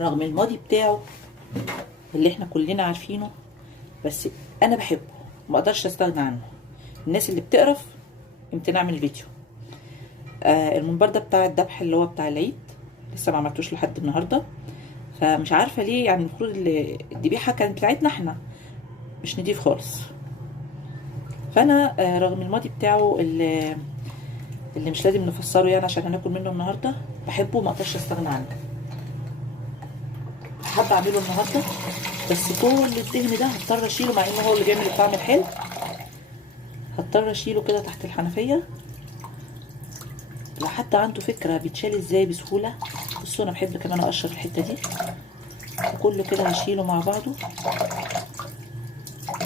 رغم الماضي بتاعه اللي احنا كلنا عارفينه، بس انا بحبه ما اقدرش استغنى عنه. الناس اللي بتقرف يمكن اعمل فيديو. المنبر ده بتاع الذبح اللي هو بتاع العيد، لسه ما عملتوش لحد النهارده، فمش عارفه ليه. يعني المفروض الذبيحه كانت بتاعتنا احنا، مش نضيف خالص. فانا رغم الماضي بتاعه اللي مش لازم نفسره يعني عشان هناكل منه النهارده، بحبه وما اقدرش استغنى عنه. حابه اعمله النهارده، بس كل الدهن ده هضطر اشيله، مع انه هو اللي بيعمل الطعم الحلو. هضطر اشيله كده تحت الحنفيه. لو حد عنده فكره بيتشال ازاي بسهوله، بصوا انا بحب كمان اقشر الحته دي، وكله كده هشيله مع بعضه.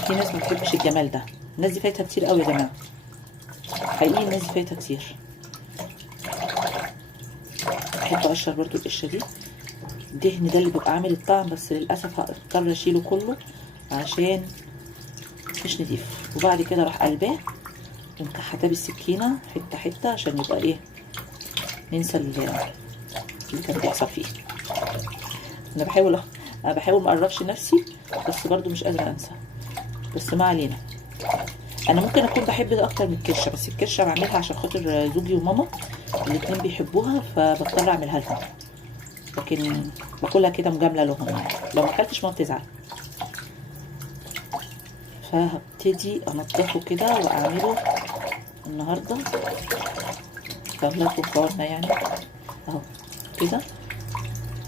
في ناس ما بتحبش الجمال ده، الناس دي فايتها كتير قوي يا جماعه، حقيقي الناس دي فايتها كتير. بحب اقشر برضو القشره دي، الدهن ده اللي بيبقى عامل الطعم، بس للاسف هضطر اشيله كله عشان مش نضيف. وبعد كده راح قلباه ومكحتاه بالسكينه حته حته عشان يبقى ايه، ننسى اللي كان بيحصل فيه. انا بحاول ما اقربش نفسي، بس برضو مش قادره انسى. بس ما علينا. انا ممكن اكون بحب ده اكتر من الكرشه، بس الكرشه بعملها عشان خاطر زوجي وماما الاتنين بيحبوها، فبضطر اعملها لهم، لكن باكلها كده مجامله لهم يعني. لو ما اكلتش ماما بتزعل. فهبتدي انضفه كده واعمله النهارده فاغلقه فورنا يعني اهو كده.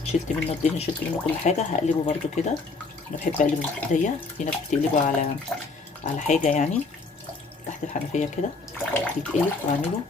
شلت منه الدهن، شلت منه كل حاجه. هقلبه برده كده، انا بحب اقلبه بايديا، في ناس بتقلبه على حاجه يعني تحت الحنفيه كده يتقلب. واعمله